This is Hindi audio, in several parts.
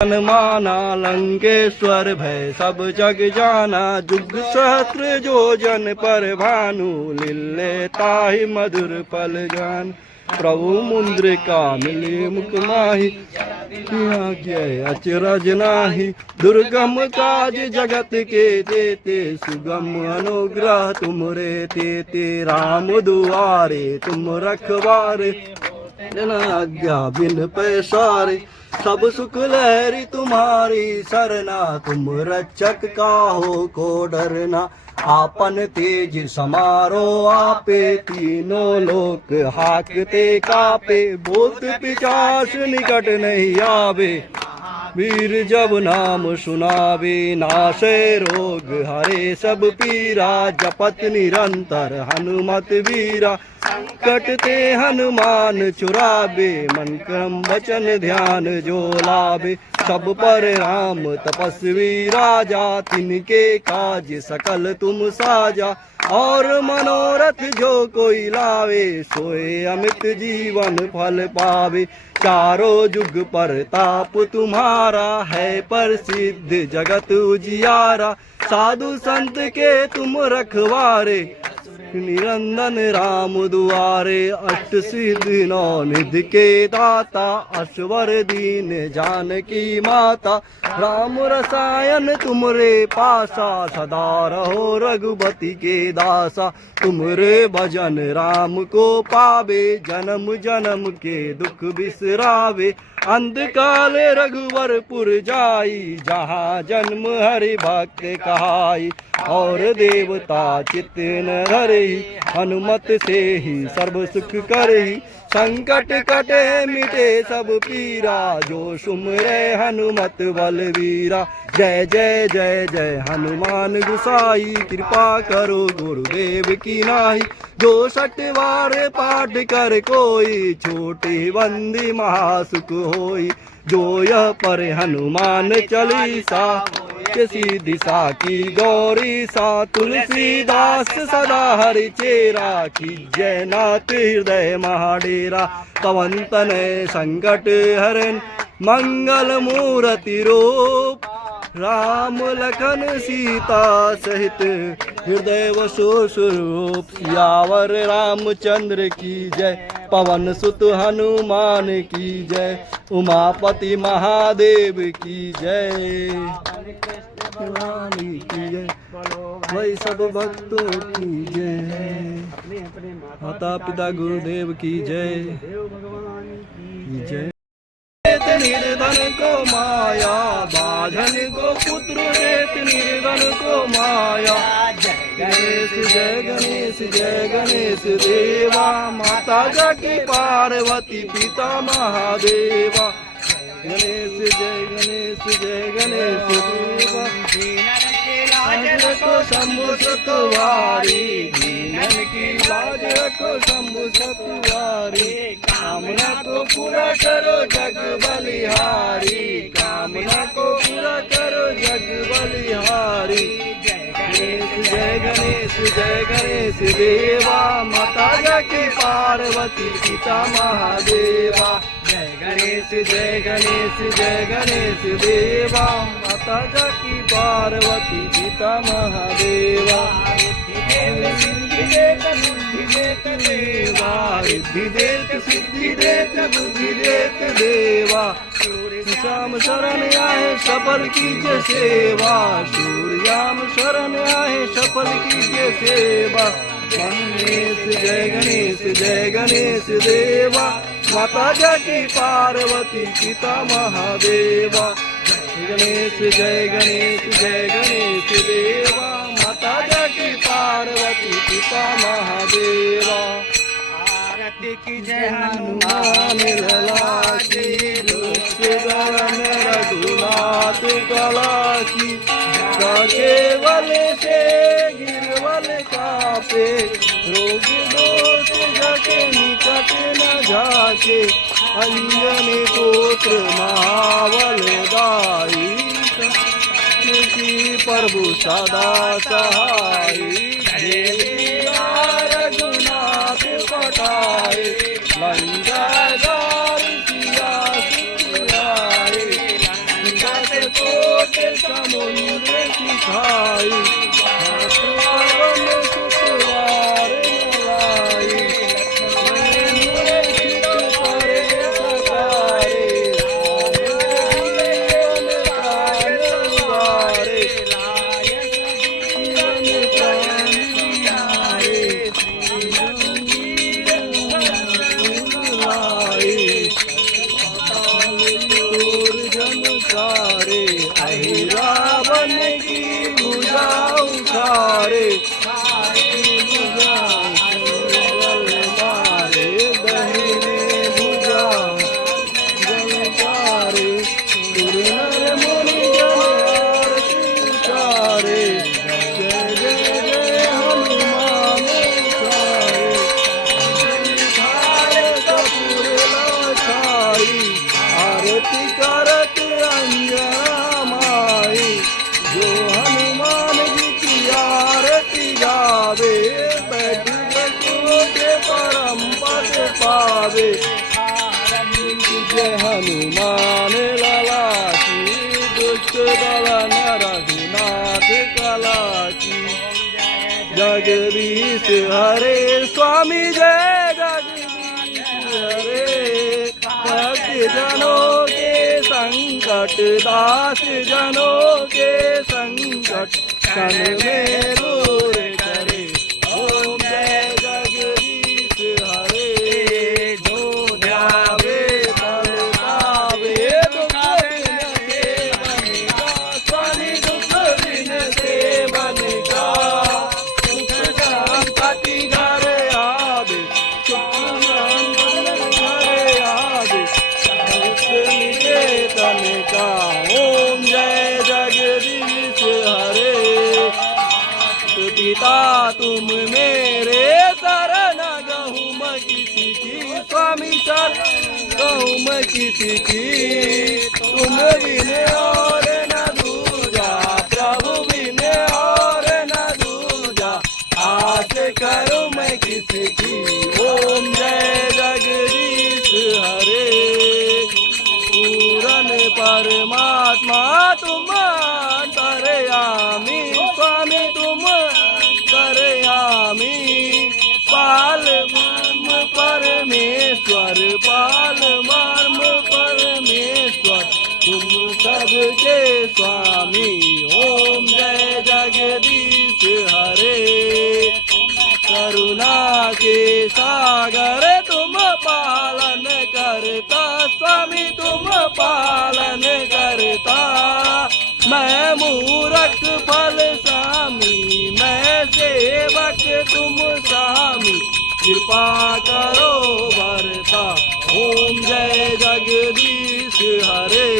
माना लंकेश्वर भय सब जग जाना। जुग सहस्त्र जो जन पर भानु लीले ताहि मधुर पल जान। प्रभु मुद्रिका मिली मुख माही अचरज नाही। दुर्गम काज जगत के देते सुगम अनुग्रह तुमरे तेते। राम दुआरे तुम रखवारे जन आज्ञा बिन पैसारे। सब सुख लहरी तुम्हारी सरना तुम रक्षक काहो को डरना। आपन तेज समारो आपे तीनों लोक हाकते कापे। भूत पिशाच निकट नहीं आवे वीर जब नाम सुनावे। नाशे रोग हरे सब पीरा जपत निरंतर हनुमत वीरा। संकट ते हनुमान छुड़ावे मन क्रम वचन ध्यान जो लावे। सब पर राम तपस्वी राजा तिनके काज सकल तुम साजा। और मनोरथ जो कोई लावे सोए अमित जीवन फल पावे। चारों जुग पर ताप तुम्हारा है प्रसिद्ध जगत उजियारा। साधु संत के तुम रखवारे निरंजन राम दुआरे। अष्ट सिद्धि नौ निधि के दाता अश्वर दीन जानकी माता। राम रसायन तुमरे पासा सदा रहो रघुपति के दासा। तुमरे भजन राम को पावे जन्म जन्म के दुख बिसरावे। अंधकाल रघुवरपुर जाई जहाँ जन्म हरि भक्त कहाई। और देवता चित्त न धरहि हनुमत से ही सर्व सुख करहि। संकट कटे मिटे सब पीरा जो सुमरे हनुमत बलवीरा। जय जय जय जय हनुमान गुसाई कृपा करो गुरुदेव की नाई। जो सठवार पाठ कर कोई छोटी बंदी महासुख होई। जो यह पर हनुमान चालीसा किसी दिशा की गौरी सा। तुलसीदास सदा हरि चेरा की जय नाथ हृदय महाडेरा। पवन तनय संकट हरन मंगल मूर्ति रूप। राम लखन सीता सहित हृदय वसो स्वरूप। सियावर रामचंद्र की जय पवन सुत हनुमान की जय। उमापति महादेव की जय रानी की जय वही सब भक्तों की जय। माता पिता गुरुदेव की जय जय। निर्धन को माया बाझन को पुत्र देत निर्धन को माया। गणेश जय गणेश जय गणेश देवा। माता जाकी पार्वती पिता महादेवा। गणेश जय गणेश जय गणेश देवा। को शंभु सतवारी दीनन की लाज रखो शंभु सतवारी। कामना को पूरा करो जग बलिहारी। कामना को पूरा करो जग बलिहारी। जय गणेश जय गणेश देवा। माता जाकी पार्वती पिता महादेवा। जय गणेश जय गणेश जय गणेश देवा। माता जाकी पार्वती पिता महादेवा। सिद्धि देत सिद्धि देत बुद्धि देत देवा। श्याम शरण आए सफल कीजिए सेवा। सूर्याम शरण आए सफल कीजिए सेवा। गणेश जय गणेश देवा। माता जाकी पार्वती पिता महादेवा। गणेश जय गणेश देवा। माता जाकी पार्वती पिता महादेवा। आरती की जय हनुमान लला की। दुष्करण रघुनाथ कला की। केवल से गिरवल कापे। रोग दोष जग निकट न झाके। अंजनी पुत्र महाबल दाई। की प्रभु सदा सहाई। रघुनाथ पटाए लंका सिया सुराए। उतारे, अहिरावण की भुजा उठारे, भुजा जल मारे, दहिने भुजा जल मारे, सुर नर मुनि जन आरती उतारे, जय जय जय हनुमान उतारे, उठाए कपूर छाई, आरती करत अंजना माई, जो हनुमान जी की आरती गावे, बैठ बैठो के परम पद पावे, जय हनुमान लाला की, दुष्ट दलन रघुनाथ कला की, जगदीश हरे स्वामी जय जगदीश हरे, भक्त जनों के संकट, दास जनों के संकट, क्षण में दूर करे, ओम जय जगदीश हरे, जो ध्यावे फल पावे, दुख बिन सेवन का, स्वामी दुख बिन सेवन का, सुख संपत्ति घर आवे, सुख संपत्ति घर आवे, दुख निकेतन का, ओम जय जगदीश हरे, पिता तुम मेरे शरण गहूँ मैं किसी की, स्वामी शरण गहूँ मैं किसी की, तुम बिन और न दूजा, प्रभु बिन और न दूजा, आस करूँ मैं किसी की, ओम जय जगदीश हरे, पूरन परमात्मा तुम अंतर्यामी, स्वामी तुम अंतर्यामी, पाल मर्म परमेश्वर, पाल मर्म परमेश्वर, तुम सबके स्वामी, ओम जय जगदीश हरे, करुणा के सागर तुम पालन करता, स्वामी तुम पालन करता, मैं मूरख फल स्वामी, मैं सेवक तुम स्वामी, कृपा करो भरता, ओम जय जगदीश हरे,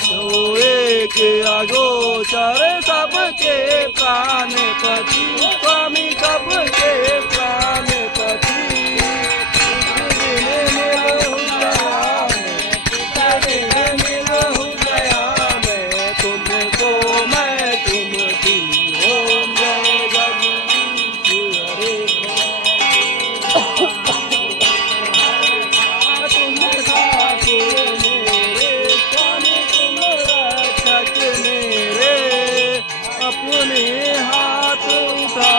तो एक अगोचर सबके प्राणपति, स्वामी सबके प्राणपति, मिलूं दया में तुमको, मैं तुम थी, ओम जय जगदीश हरे, तुम ठाकुर मेरे, स्वामी तुम रक्षक मेरे, अपने हाथ उठा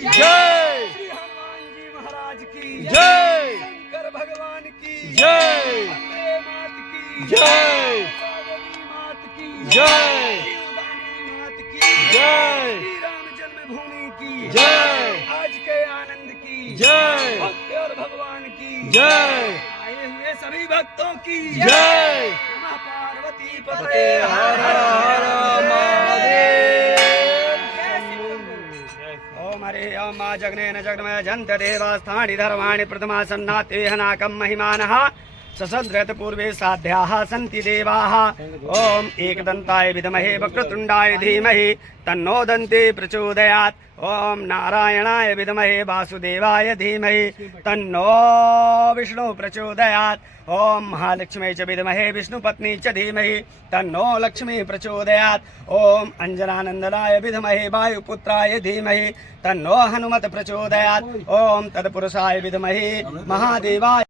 जय, श्री हनुमान जी महाराज की जय, शंकर भगवान की जय, वंदे मात की जय, कावेरी मात की जय, जीवदानी मात की जय, श्री राम जन्मभूमि की जय, आज के आनंद की जय, भक्त और भगवान की जय, आए हुए सभी भक्तों की जय। नमः पार्वती पते पते हर हर महादेव। ओम हरे ओम मा जग्नेन जग्नमय जन्त देवास्थानि धर्माणि प्रथमा सन्नाते हनाकं महिमानः ससद्रत पूर्वे साध्याः सन्ति देवाः ओम एकदन्ताय विद्महे वक्रतुण्डाय धीमहि तन्नो दन्ती प्रचोदयात् ओम नारायणाय विद्महे वासुदेवाय धीमहि तन्नो विष्णु प्रचोदयात् ओम महालक्ष्मी च विद्महे विष्णुपत्नी च धीमहि तन्नो लक्ष्मी प्रचोदयात् ओम अंजनानंदनाय विद्महे वायुपुत्राय धीमहि तन्नो हनुमत प्रचोदयात् ओम तत्पुरुषाय विद्महे महादेवाय